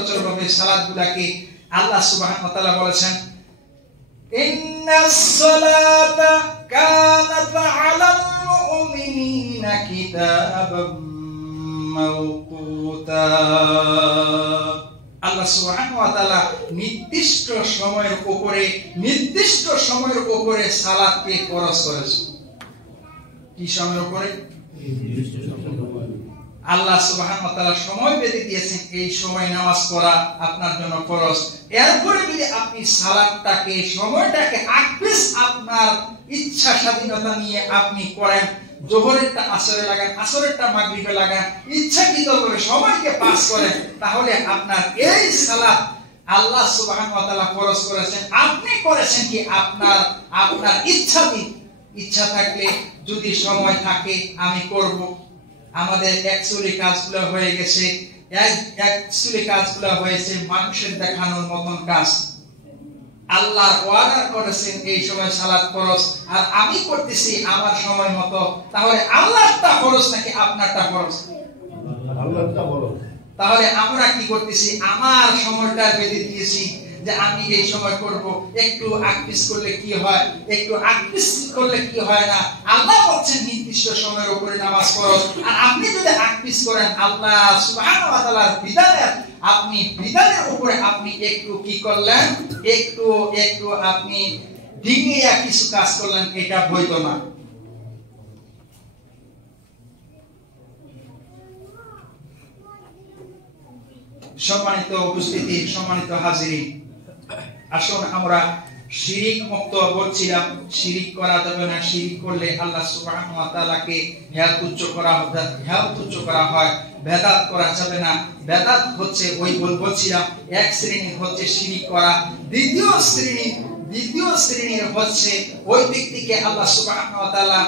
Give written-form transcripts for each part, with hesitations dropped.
সচরাচর ভাবে সালাতগুলোকে আল্লাহ সুবহানাহু ওয়া তাআলা বলেছেন ইন্নাস সালাতা কানাত আলাল মুমিনিনা কিতাবাম মাওকুতা। আল্লাহ সুবহানাহু ওয়া তাআলা নির্দিষ্ট সময়ের উপরে সালাতকে ফরজ করেছেন। কি সময়ের উপরে? আল্লাহ সুবহানাহু ওয়া তাআলা সময় বেঁধে দিয়েছেন, এই সময় নামাজ পড়া আপনার জন্য ফরজ। এরপরে যদি আপনি সালাতটাকে সময়টাকে আকবিস আপনার ইচ্ছা স্বাধীনতা নিয়ে আপনি করেন, যোহরেরটা আসরে লাগান, আসরেরটা মাগরিবে লাগান, ইচ্ছাকৃতভাবে সময়কে পাস করেন, তাহলে আপনার এই সালাত আল্লাহ সুবহানাহু ওয়া তাআলা ফরজ করেছেন। আপনি করেছেন কি আপনার ইচ্ছা থাকলে যদি সময় থাকে আমি করব। আমাদের অ্যাকচুয়ালি কাজগুলো হয়ে গেছে, মানুষের দেখানোর মতন কাজ। আল্লাহ ওয়াদা করেছেন এই সময় সালাত ফরজ, আর আমি করতেছি আমার সময় মতো। তাহলে আল্লাহরটা ফরজ নাকি আপনারটা ফরজ? আল্লাহরটা ফরজ। তাহলে আমরা কি করতেছি? আমার সময়টা বেঁধে দিয়েছি যে আমি এই সময় করব। একটু আকপিস করলে কি হয়, একটু আকপিস করলে কি হয় না। আল্লাহ বলছেন নির্দিষ্ট সময়ের উপরে নামাজ পড়ো, আর আপনি যদি আকপিস করেন আল্লাহ সুবহানাহু ওয়া তাআলার বিধানের উপরে আপনি একটু কি করলেন, একটু আপনি ডিঙিয়ে কিছু কাজ করলেন, এটা বৈধ না। সম্মানিত উপস্থিতি, সম্মানিত হাজিরিন, আসুন আমরা শিরিক মুক্ত বলছিলাম। শিরিক করা যাবে না। শিরিক করলে আল্লাহ সুবহানাহু ওয়া তাআলাকে হেয় তুচ্ছ করা হয়। বেদাত করা যাবে না। বেদাত হচ্ছে বলছিলাম এক শ্রেণী হচ্ছে শিরিক করা। দ্বিতীয় শ্রেণীর হচ্ছে ওই ব্যক্তিকে আল্লাহ সুবহানাহু ওয়া তাআলা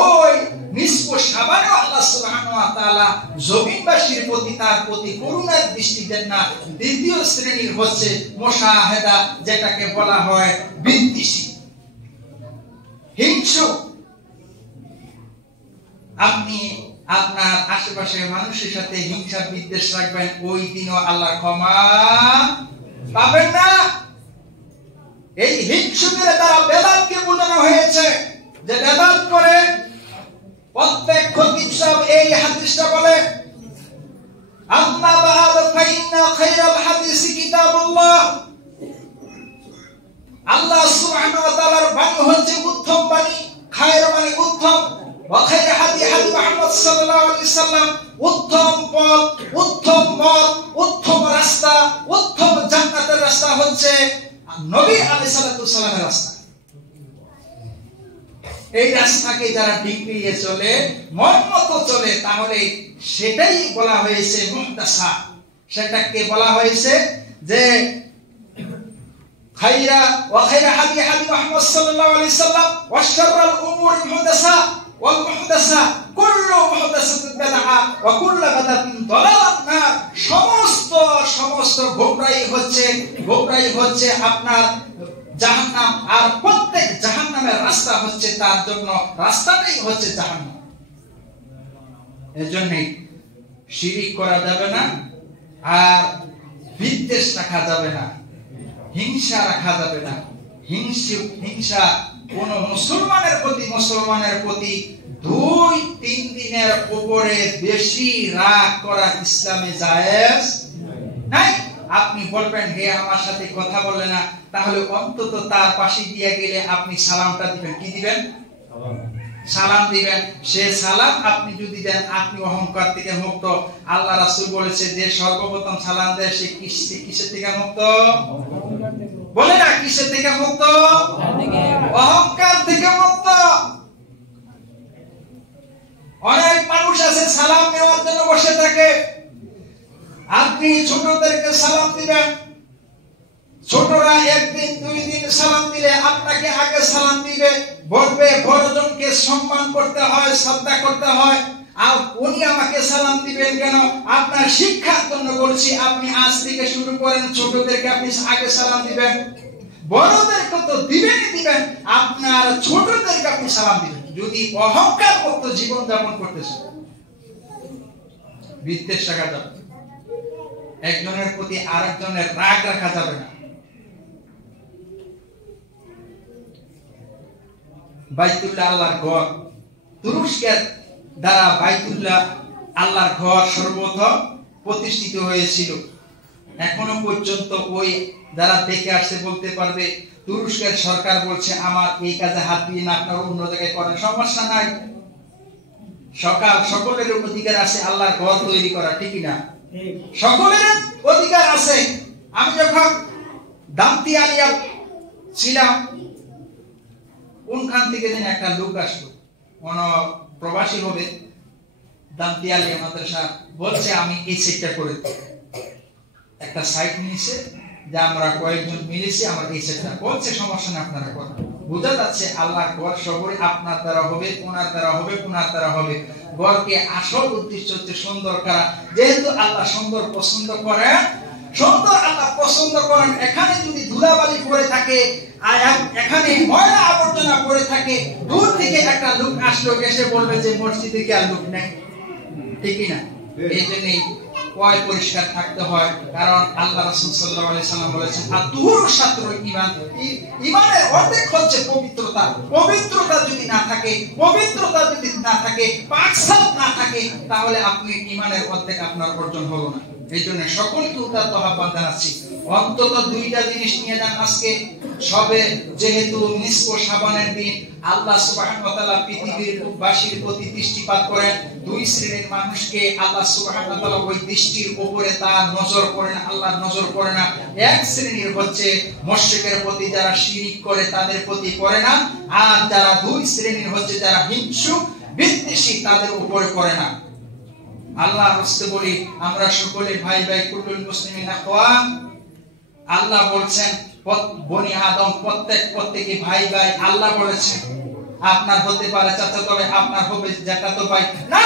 ওই নিষ্প সাবানে আল্লাহ সুবহানাহু ওয়া তাআলা জমিনবাসীর প্রতি তার প্রতি করুণার দৃষ্টি দেন না। দ্বিতীয় শ্রেণীর হচ্ছে মুশাহাদা, যেটাকে বলা হয় বিদ্বেষী, হিংসু। আপনি আপনার আশেপাশের মানুষের সাথে হিংসা বিদ্বেষ রাখবেন, ওই দিনও আল্লাহ ক্ষমা পাবেন না। এই হিংসুদের দ্বারা বেদাতকে বোঝানো হয়েছে যে বেদাত করে প্রত্যেক খতিব সাহেব এই হাদিসটা বলে আম্মা বা'দ ফাইন্না খায়রাল হাদিসি কিতাবুল্লাহ। আল্লাহ সুবহানাহু ওয়া তাআলার বাণী হচ্ছে উত্তম বাণী, খায়র মানে উত্তম, ওয়া খায়র হাদি মুহাম্মদ সাল্লাল্লাহু আলাইহি ওয়াসাল্লাম, উত্তম পথ, উত্তম মত, উত্তম রাস্তা, উত্তম জান্নাতের রাস্তা হচ্ছে নবী আলাইহিস সালাতু ওয়াসালামের রাস্তা। এই রাস্তাকে যারা ডিগিয়ে চলে, মন মতো চলে, তাহলে সেটাই বলা হয়েছে মুহদাসা। সেটাকে বলা হয়েছে যে খায়রা ওয়া খায়রা হাদি মুহাম্মদ সাল্লাল্লাহু আলাইহি ওয়াসাল্লাম ওয়া শাররাল উমুরি মুহদাসা ওয়াল মুহদাসা কুল্লু মুহদাসাতিন বিদআ ওয়া কুল্লু বিদআতিন দালালাতুন। সমস্ত গোমরাহি হচ্ছে আপনার জাহান্নাম, আর প্রত্যেক জাহান্নামের রাস্তা হচ্ছে তার জন্য রাস্তাটাই হচ্ছে জাহান্নাম। এজন্য শিরিক করা যাবে না, আর বিদ্বেষ রাখা যাবে না, হিংসা রাখা যাবে না। হিংসা কোন মুসলমানের প্রতি 2-3 দিনের উপরে বেশি রাগ করা ইসলামে জায়েজ নাই। আপনি বলবেন হে আমার সাথে কথা বলে না, তাহলে অন্তত তার পাশে দিয়ে গেলে আপনি সালামটা দিবেন। কি দিবেন? সালাম দিবেন। সে সালাম আপনি যদি দেন, আপনি অহংকার থেকে মুক্ত। আল্লাহ রাসূল বলেছে যে সর্বপ্রথম সালাম দেয় সে কিসের থেকে মুক্ত? বলে না, কিসের থেকে মুক্ত? অহংকার থেকে মুক্ত। অনেক মানুষ আছে সালাম নেওয়ার জন্য বসে থাকে। আপনি ছোটদেরকে সালাম দিবেন, ছোটরা 1 দিন 2 দিন সালাম দিলে আপনাকে আগে সালাম দিবে, বলবে বড়জনকে সম্মান করতে হয়, শ্রদ্ধা করতে হয়, আর উনি আমাকে সালাম দিবেন কেন? আপনার শিক্ষার জন্য বলছি, আপনি আজ থেকে শুরু করেন, ছোটদেরকে আপনি আগে সালাম দিবেন, বড়দেরকে তো দিবেন, আপনার ছোটদেরকে আপনি সালাম দিবেন। যদি অহংকার মুক্ত জীবন যাপন করতে চান, বিদ্বেষ রাখা যাবে। একজনের প্রতি আরেকজনের রাগ রাখা যাবে না। বাইতুল্লাহ আল্লাহর ঘর, তুরস্কের দ্বারা বাইতুল্লাহ আল্লাহর ঘর সর্বপ্রথম প্রতিষ্ঠিত হয়েছিল। এখনো পর্যন্ত ওই যারা দেখে আসছে বলতে পারবে তুরস্কের সরকার বলছে আমার এই কাজে হাত দিয়ে না, আপনারা অন্য জায়গায় করেন, সমস্যা নাই। সকলের অধিকার আছে আল্লাহর ঘর তৈরি করা, ঠিক না? সকলের অধিকার আছে। আমি যখন দামতিয়ালিয়া ছিলাম, কোনখান থেকে যেন একটা লোক আসলো, কোন প্রবাসী হবে, দামতিয়ালিয়া মাদ্রাসা, বলছে আমি এই সেটটা করে দেব। একটা সাইট নিয়েছে যে আমরা কয়েকজন মিলেছি, আমার এই সেটটা বলছে সমস্যা না, আপনারা করেন। বোঝা যাচ্ছে আল্লাহর ঘর সবরে আপনার দ্বারা হবে, ওনার দ্বারা হবে, ওনার দ্বারা হবে। ঘরকে আসল উদ্দেশ্য হচ্ছে সুন্দর করা। যেহেতু আল্লাহ সুন্দর পছন্দ করেন, সুন্দর আল্লাহ পছন্দ করেন, এখানে যদি ধুলাবালি পড়ে থাকে, এখানে ময়লা আবর্জনা পড়ে থাকে, দূর থেকে একটা লোক আসলো, এসে বলবে যে মসজিদে কি আর লোক নেই, ঠিক না? এই জন্যই কয় পরিষ্কার থাকতে হয়, কারণ আল্লাহ রাসূল সাল্লাল্লাহু আলাইহি সাল্লাম বলেছেন আতুহুর শাত্রুল ঈমান, ঈমানের অর্ধেক হচ্ছে পবিত্রতা। পবিত্রতা যদি না থাকে, পাকসাফ না থাকে, তাহলে আপনি ঈমানের অর্ধেক আপনার অর্জন হলো না। এই জন্য সকলকে উদাত্ত আহ্বান জানাচ্ছি, অন্তত দুইটা জিনিস নিয়ে যান আজকে। সবে যেহেতু নিসফ শাবানের দিন, আল্লাহ সুবহানাহু ওয়া তাআলা পৃথিবীর বাসীর প্রতি দৃষ্টিপাত করেন। দুই শ্রেণীর মানুষকে আল্লাহ সুবহানাহু ওয়া তাআলা ওই দৃষ্টির উপরে তার নজর করে না, আল্লাহর নজর করে না। এক শ্রেণীর হচ্ছে মুশরিকের প্রতি, যারা শিরক করে তাদের প্রতি করে না, আর যারা দুই শ্রেণীর হচ্ছে যারা হিংসুক বিদ্বেষী, তাদের উপরে করে না। আল্লাহ রাস্তে বলি আমরা সকলে ভাই ভাই, কুল্লুল মুসলিমিনা ইখওয়ান। আল্লাহ বলছেন বনি আদম প্রত্যেকে ভাই ভাই। আল্লাহ বলেছেন আপনার হতে পারে চাচাতো ভাই, আপনার হবে জ্যাঠাতো ভাই না।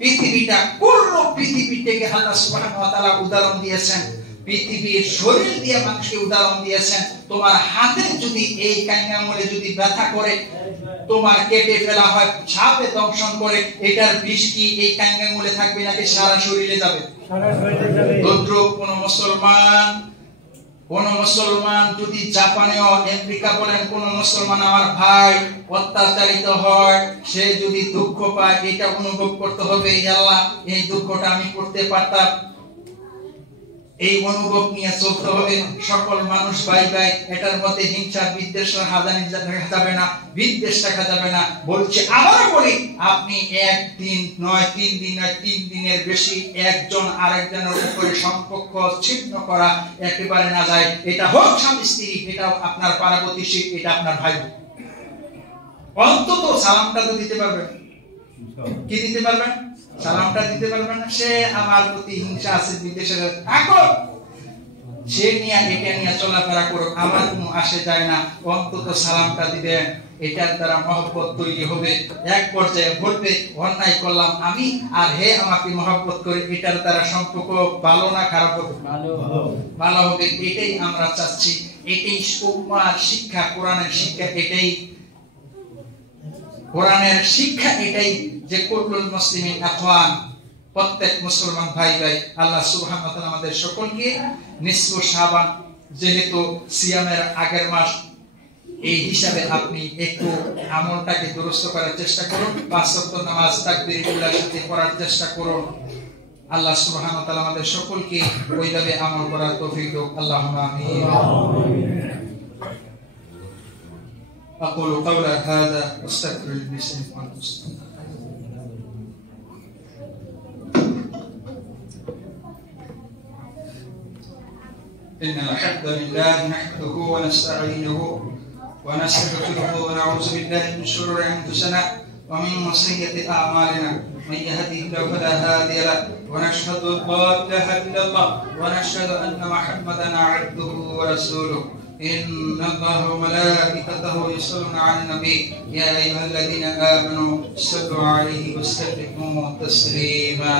পৃথিবীটা, পুরো পৃথিবীটাকে আল্লাহ সুবহানাহু ওয়া তাআলা উদাহরণ দিয়েছেন, পৃথিবীর শরীর দিয়ে মানুষকে উদাহরণ দিয়েছেন। তোমার হাতে যদি এই কাঙ্গামূলে যদি ব্যথা করে, তোমার কেটে ফেলা হয়, সাপে দংশন করে, এটার বিষ কি এই কাঙ্গামূলে থাকবে নাকি সারা শরীরে যাবে? কোন মুসলমান যদি জাপানেও আমেরিকা বলেন, কোন মুসলমান আমার ভাই অত্যাচারিত হয়, সে যদি দুঃখ পায়, এটা অনুভব করতে হবে, আল্লাহ এই দুঃখটা আমি করতে পারতাম, এই অনুভব নিয়ে চলতে হবে। সকল মানুষ ভাই ভাই, এটার মধ্যে হিংসা বিদ্বেষ হাজানি যাবে না, বিদ্বেষ রাখা যাবে না। বলছে আবার বলি, আপনি একদিন নয়, 3 দিন নয়, 3 দিনের বেশি একজন আরেকজনের উপরে সম্পর্ক ছিন্ন করা একেবারে না যায়। এটা হোক স্বামী স্ত্রী, এটাও আপনার পাড়া প্রতিবেশী, এটা আপনার ভাই, অন্তত সালামটা তো দিতে পারবেন। কি দিতে পারবেন? সালামটা দিতে পারবেন না। সে আমার প্রতি হিংসা আছে, বিদেশে থাকো, সে নিয়ে এটা নিয়ে চলাফেরা করো, আমার কোনো আসে যায় না, অন্তত সালামটা দিবেন। এটার দ্বারা মহব্বত তৈরি হবে। এক পর্যায়ে বলবে অন্যায় করলাম আমি, আর হে আমাকে মহব্বত করে, এটার দ্বারা সম্পর্ক ভালো না খারাপ হবে? ভালো হবে। এটাই আমরা চাচ্ছি, এটাই উম্মাহর শিক্ষা, কোরআনের শিক্ষা এটাই, কোরআনের শিক্ষা এটাই যে কুল্লুল মুসলিমিন ইখওয়ান, প্রত্যেক মুসলমান ভাই ভাই। আল্লাহ সুবহানাহু ওয়া তাআলা আমাদের সকলকে নিসফ শাবান, যেহেতু সিয়ামের আগের মাস, এই হিসাবে আপনি একটু আমলটাকে দুরুস্ত করার চেষ্টা করুন, 5 ওয়াক্ত নামাজ তাকবীরুল্লাহর সাথে পড়ার চেষ্টা করুন। আল্লাহ সুবহানাহু ওয়া তাআলা আমাদের সকলকে ওইভাবে আমল করার তৌফিক দাও। আল্লাহুম্মা আমিন। أقول قولي هذا واستغفر الله لي ولكم. إن الحمد لله نحمده ونستعينه ونستغفره ونعوذ بالله من شرور أنفسنا ومن سيئات أعمالنا. من يهده الله فلا هادي له ونشهد أن لا إله إلا الله ونشهد أن محمدا عبده ورسوله. إن الله وملائكته يصلون على النبي يا أيها الذين آمنوا صلوا عليه وسلموا تسليما.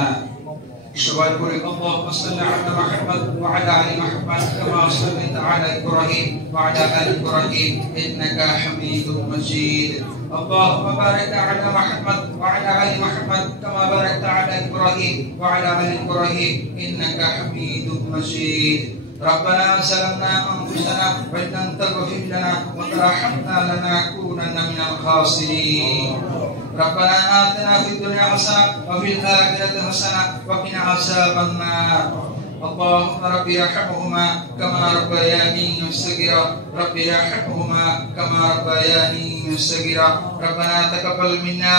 সবাই বলি আল্লাহুম্মা সাল্লি আলা মুহাম্মাদ ওয়া আলা আলি মুহাম্মাদ কামা সাল্লাইতা আলা ইব্রাহিম ওয়া আলা আলি ইব্রাহিম ইন্নাকা হামিদুম মাজিদ। اللهم بارك على محمد وعلى آل محمد كما باركت على إبراهيم وعلى آل إبراهيم إنك حميد مجيد. ربنا ظلمنا أنفسنا وإن لم تغفر لنا وترحمنا لنكونن من الخاسرين. ربنا آتنا في الدنيا حسنة وفي الآخرة حسنة وقنا عذاب النار. اللهم رب ارحمهما كما ربياني صغيرا. رب ارحمهما كما ربياني صغيرا. ربنا تقبل منا